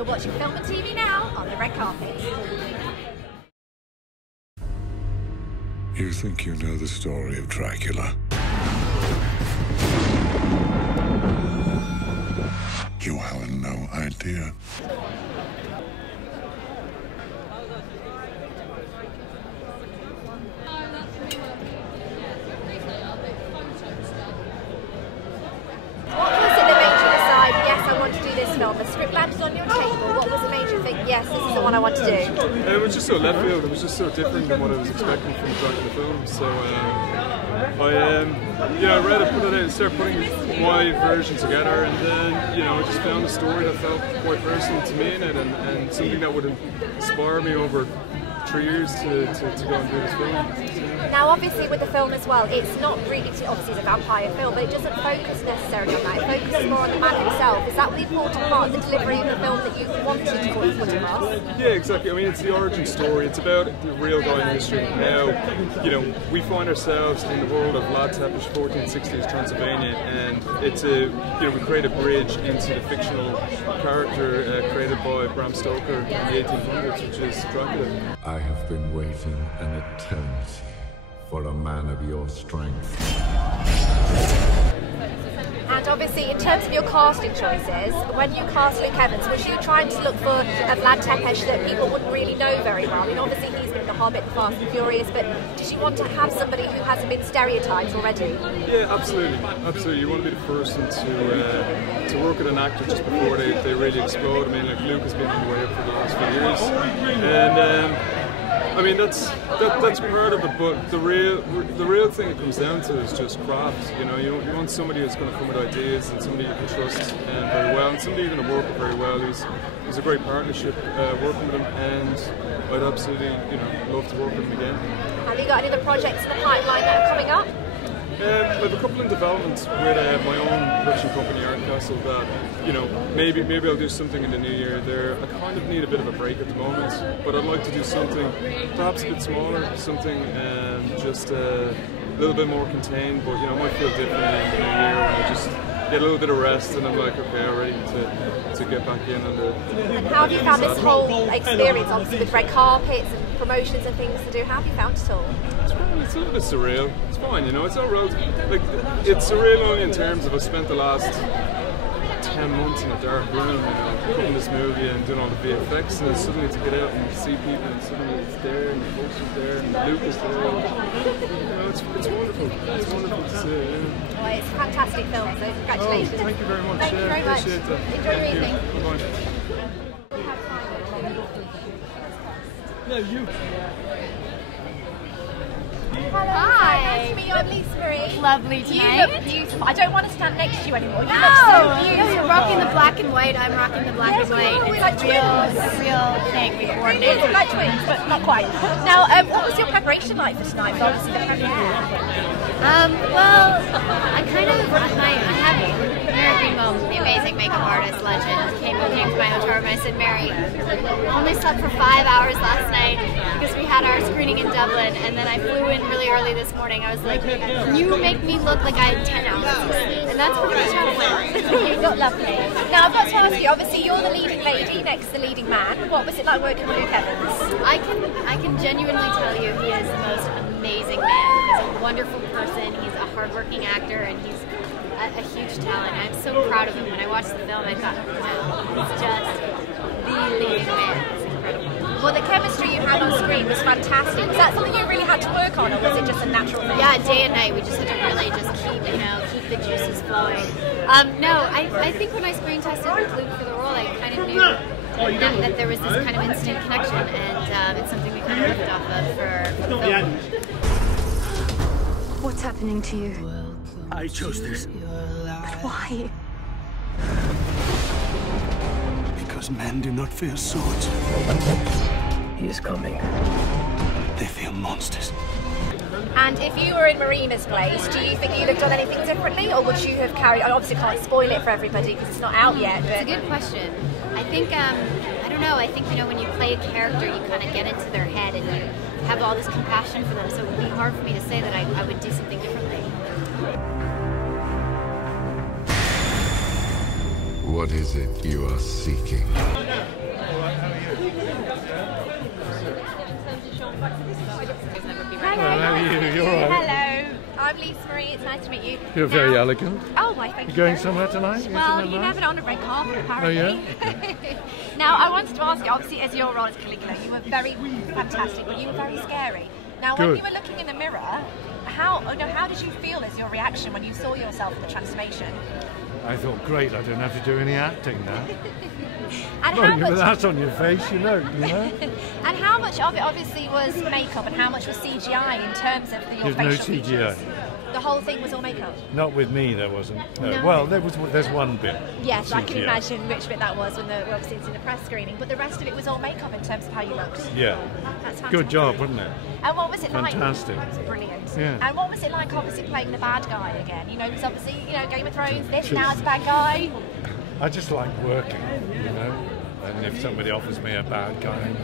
You're watching Film and TV Now on the red carpet. You think you know the story of Dracula? You have no idea. The script landed on your table. What was the major thing? Yes, this is the one I want to do. It was just so left field. It was just so different than what I was expecting from Dracula films. So I read it, put it in, started putting my version together, and then I just found a story that felt quite personal to me in it, and something that would inspire me over 3 years to go and do this film. Now, obviously, with the film as well, it's not really, obviously, it's a vampire film, but it doesn't focus necessarily on that. It focuses more on the man himself. Is that the important part of the delivery of the film that you wanted to put across? Yeah, exactly. I mean, it's the origin story. It's about the real guy in history. Now, we find ourselves in the world of lad tapish 1460s Transylvania, and it's we create a bridge into the fictional character created by Bram Stoker in the 1800s, which is Dracula. I have been waiting an eternity for a man of your strength. And obviously, in terms of your casting choices, when you cast Luke Evans, was you trying to look for a Vlad Tepes that people wouldn't really know very well? I mean, obviously he's been in The Hobbit and Fast and Furious, but did you want to have somebody who hasn't been stereotyped already? Yeah, absolutely. Absolutely. You want to be the first one to work with an actor just before they really explode. I mean, like Luke has been on the way up for the last few years. And I mean, that's part of it, but the real thing it comes down to is just craft. You want somebody who's going to come with ideas and somebody you can trust very well, and somebody you're going to work with very well. He's a great partnership working with him, and I'd absolutely love to work with him again. Have you got any other projects in the pipeline that are coming up? I have a couple in development with my own production company, Art Castle, that maybe I'll do something in the new year there. I kind of need a bit of a break at the moment, but I'd like to do something perhaps a bit smaller, something just a little bit more contained, but it might feel different in the new year when I just get a little bit of rest and I'm like, okay, I'm ready to get back in. And how have you found this whole experience, obviously with red carpets and promotions and things to do? How have you found it all? It's a little bit surreal. It's fine, it's all road. Like, it's surreal only in terms of I spent the last 10 months in a dark room, cutting this movie and doing all the VFX, and then suddenly to get out and see people, and suddenly it's there, and the poster's there, and Luke is there. It's wonderful. It's wonderful to see. Well, it's a fantastic film, so congratulations. Oh, thank you very much. Thank you very much. Appreciate that. Enjoy your evening. Bye-bye. No, you. Hello. Hi. Nice to meet you. I'm Lisa Marie. Lovely tonight. You look beautiful. I don't want to stand next to you anymore. You look so beautiful. No, you're rocking the black and white. I'm rocking the black and white. It's a real thing. We coordinated. We look like twins, but not quite. Now, what was your preparation like for tonight? Obviously, the premiere. Well, I have Mary Greenbaum, the amazing makeup artist legend, came to my hotel room and I said, Mary, I only slept for 5 hours last night because we had our screening in Dublin, and then I flew in really early this morning. I was like, can you make me look like I had 10 hours of sleep? And that's pretty much how it went. You got lovely. Now, I've got to ask you, obviously you're the leading lady next to the leading man. What was it like working with Luke Evans? I can genuinely tell you he is the most amazing man. He's a wonderful person, he's a hardworking actor, and he's a huge talent. I'm so proud of him. When I watched the film, I thought, no, he's just the leading man. It's incredible. Well, the chemistry you had on screen was fantastic. Was that something you really had to work on, or was it just a natural thing? Yeah, day and night. We just had to really just keep the juices flowing. No, I think when I screen tested with Luke for the role, I kind of knew that there was this kind of instant connection, and it's something we kind of riffed off of for the film. What's happening to you? I chose this. Why? Because men do not fear swords. He is coming. They fear monsters. And if you were in Marima's place, do you think you'd have done anything differently, or would you have carried? I obviously can't spoil it for everybody because it's not out yet. But it's a good question. I think I don't know. I think when you play a character, you kind of get into their head and you have all this compassion for them. So it would be hard for me to say that I would do something differently. What is it you are seeking? Hello, how are you? You're all right. Hello, I'm Lisa Marie. It's nice to meet you. You're very elegant. Oh, why, thank you. You going somewhere tonight? Well, you never know on a red carpet, apparently. Oh, yeah? Now, I wanted to ask you, obviously, as your role as Caligula, you were very fantastic, but you were very scary. Now, when you were looking in the mirror, how did you feel as your reaction when you saw yourself in the transformation? I thought, great, I don't have to do any acting now. And well, how much, with that on your face, you know. And how much of it obviously was makeup and how much was CGI in terms of your There's facial no CGI. features? The whole thing was all makeup? Not with me, there wasn't. No. Well, there's one bit. Yes, CGI. I can imagine which bit that was when obviously it's in the press screening, but the rest of it was all makeup in terms of how you looked. Yeah. That's fantastic. Good job, wasn't it? And what was it like? Fantastic. Brilliant. Yeah. And what was it like obviously playing the bad guy again? You know, because obviously, Game of Thrones, this, now it's bad guy. I just like working, and if somebody offers me a bad guy,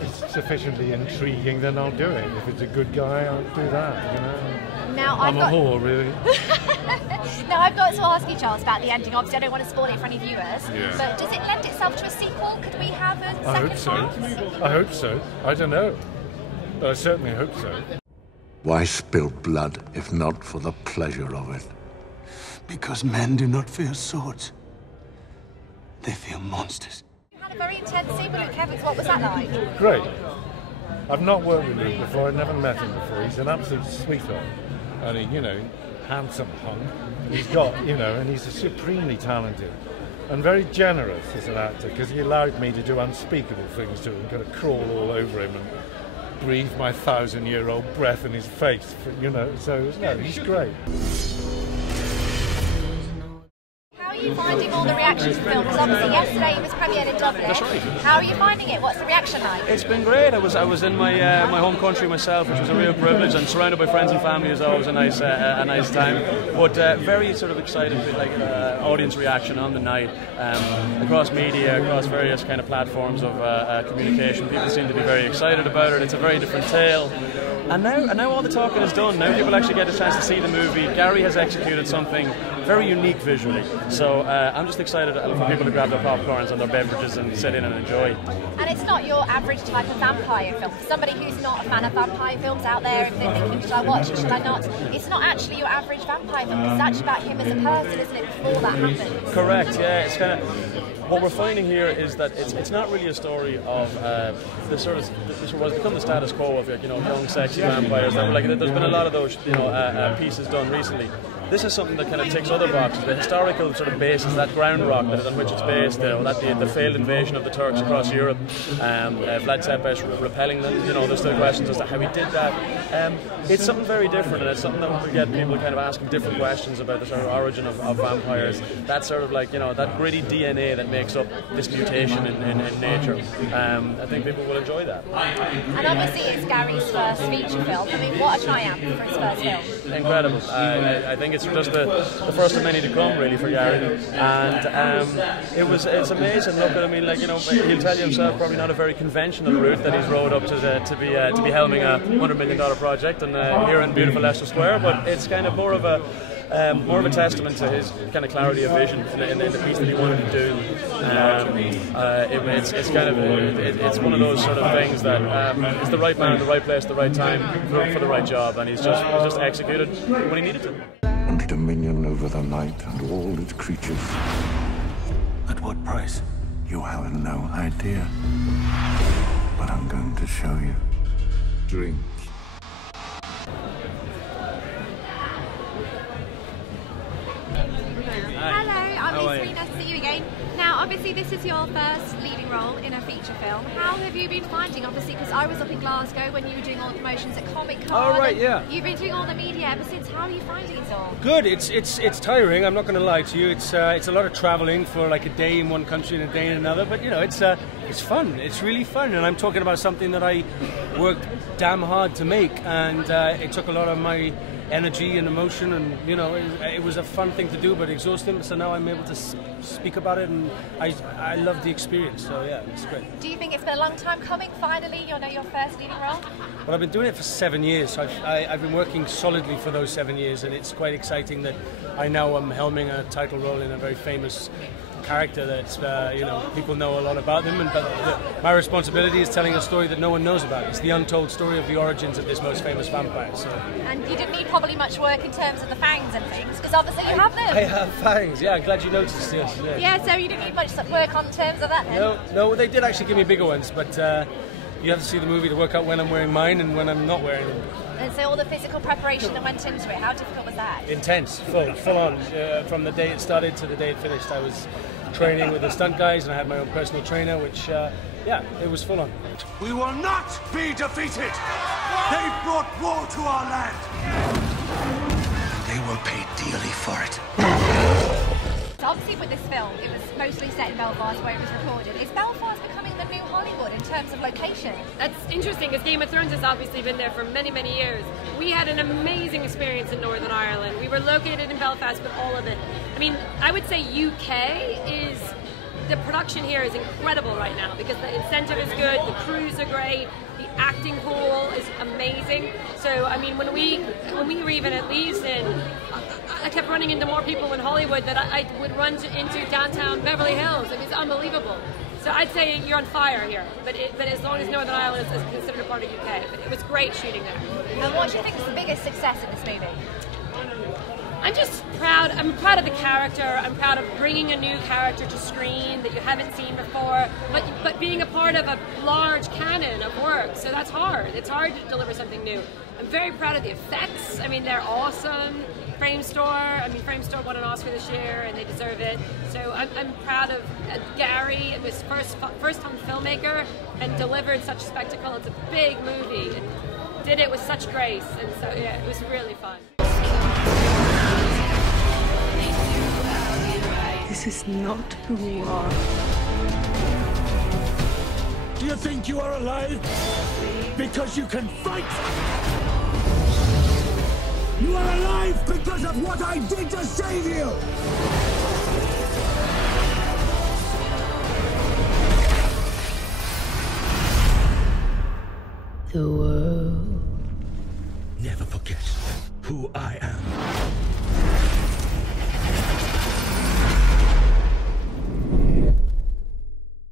it's sufficiently intriguing, then I'll do it. If it's a good guy, I'll do that, Now, I'm a whore, really. Now, I've got to ask you, Charles, about the ending. Obviously, I don't want to spoil it for any viewers, Yeah. but does it lend itself to a sequel? Could we have a second I hope so. part? I hope so. I don't know. But I certainly hope so. Why spill blood if not for the pleasure of it? Because men do not fear swords. They fear monsters. You had a very intense scene with Luke Evans. What was that like? Great. I've not worked with Luke before. I've never met him before. He's an absolute sweetheart. And he, handsome hunk. He's got, and he's supremely talented. And very generous as an actor, because he allowed me to do unspeakable things to him, kind of crawl all over him and breathe my 1,000-year-old breath in his face, so, no, he's great. How are you finding all the reactions to the film? Because obviously yesterday it was premiered in Dublin. That's right. How are you finding it? What's the reaction like? It's been great. I was in my my home country myself, which was a real privilege, and surrounded by friends and family is always a nice time. But very sort of excited with audience reaction on the night across media, across various kind of platforms of communication. People seem to be very excited about it. It's a very different tale. And now all the talking is done. Now people actually get a chance to see the movie. Gary has executed something very unique visually. So I'm just excited for people to grab their popcorns and their beverages and sit in and enjoy. And it's not your average type of vampire film. For somebody who's not a fan of vampire films out there, if they're thinking, should I watch it, should I not? It's not actually your average vampire film. It's actually about him as a person, isn't it, before that happens? Correct, yeah. It's kind of... What we're finding here is that it's not really a story of the sort of this was become the status quo of young sexy vampires. There's been a lot of those pieces done recently. This is something that kind of ticks other boxes. The historical sort of basis, that ground rock that on which it's based, the failed invasion of the Turks across Europe, Vlad Tepes repelling them. There's still questions as to how he did that. It's something very different, and it's something that will get people kind of asking different questions about the sort of origin of vampires. That sort of that gritty DNA that makes up this mutation in nature. I think people will enjoy that. And obviously it's Gary's first feature film. I mean, what a triumph for his first film. Incredible. I think it's just the first of many to come, really, for Gary. And it's amazing. Look, he'll tell you himself, probably not a very conventional route that he's rode up to be helming a $100 million project and here in beautiful Leicester Square. But it's kind of more of a testament to his kind of clarity of vision in the piece that he wanted to do. It's one of those sort of things that is the right man, the right place, the right time for the right job, and he's just executed what he needed to. And dominion over the night and all its creatures. At what price? You have no idea. But I'm going to show you. Drink. Hello, I'm Lisa. Really nice to see you again. Now, obviously, this is your first leading role in a feature film. How have you been finding? Obviously, because I was up in Glasgow when you were doing all the promotions at Comic-Con. Oh, right, yeah. You've been doing all the media ever since. How are you finding it all? Good. It's tiring. I'm not going to lie to you. It's a lot of travelling for like a day in one country and a day in another. But it's fun. It's really fun. And I'm talking about something that I worked damn hard to make, and it took a lot of my energy and emotion, and it was a fun thing to do, but exhausting. So now I'm able to speak about it, and I love the experience. So yeah, it's great. Do you think it's been a long time coming? Finally, your first leading role. Well, I've been doing it for 7 years. So I've been working solidly for those 7 years, and it's quite exciting that I now am helming a title role in a very famous character that people know a lot about them, but my responsibility is telling a story that no one knows about. It's the untold story of the origins of this most famous vampire. So. And you didn't need probably much work in terms of the fangs and things, because obviously you have them. I have fangs, yeah, I'm glad you noticed this. Yeah, so you didn't need much work on terms of that then? No, they did actually give me bigger ones, but you have to see the movie to work out when I'm wearing mine and when I'm not wearing them. And so all the physical preparation that went into it, how difficult was that? Intense, full on. From the day it started to the day it finished, I was training with the stunt guys, and I had my own personal trainer, which, it was full on. We will not be defeated! They brought war to our land! They will pay dearly for it. So obviously with this film, it was mostly set in Belfast where it was recorded. Is Belfast becoming the new Hollywood in terms of location? That's interesting, because Game of Thrones has obviously been there for many, many years. We had an amazing experience in Northern Ireland. We were located in Belfast, but all of it. I mean, I would say UK is... The production here is incredible right now because the incentive is good, the crews are great, the acting pool is amazing. So, I mean, when we were even at Leavesden, I kept running into more people in Hollywood that I would run into downtown Beverly Hills. I mean, it's unbelievable. So I'd say you're on fire here, but as long as Northern Ireland is considered a part of UK. But it was great shooting there. And what do you think is the biggest success in this movie? I'm just proud. I'm proud of the character. I'm proud of bringing a new character to screen that you haven't seen before, but being a part of a large canon of work. So that's hard. It's hard to deliver something new. I'm very proud of the effects. I mean, they're awesome. Framestore won an Oscar this year, and they deserve it. So I'm proud of Gary. It was first-time filmmaker and delivered such spectacle. It's a big movie. And did it with such grace, and so yeah, it was really fun. This is not who we are. Do you think you are alive? Because you can fight! You are alive because of what I did to save you! The world never forget who I am.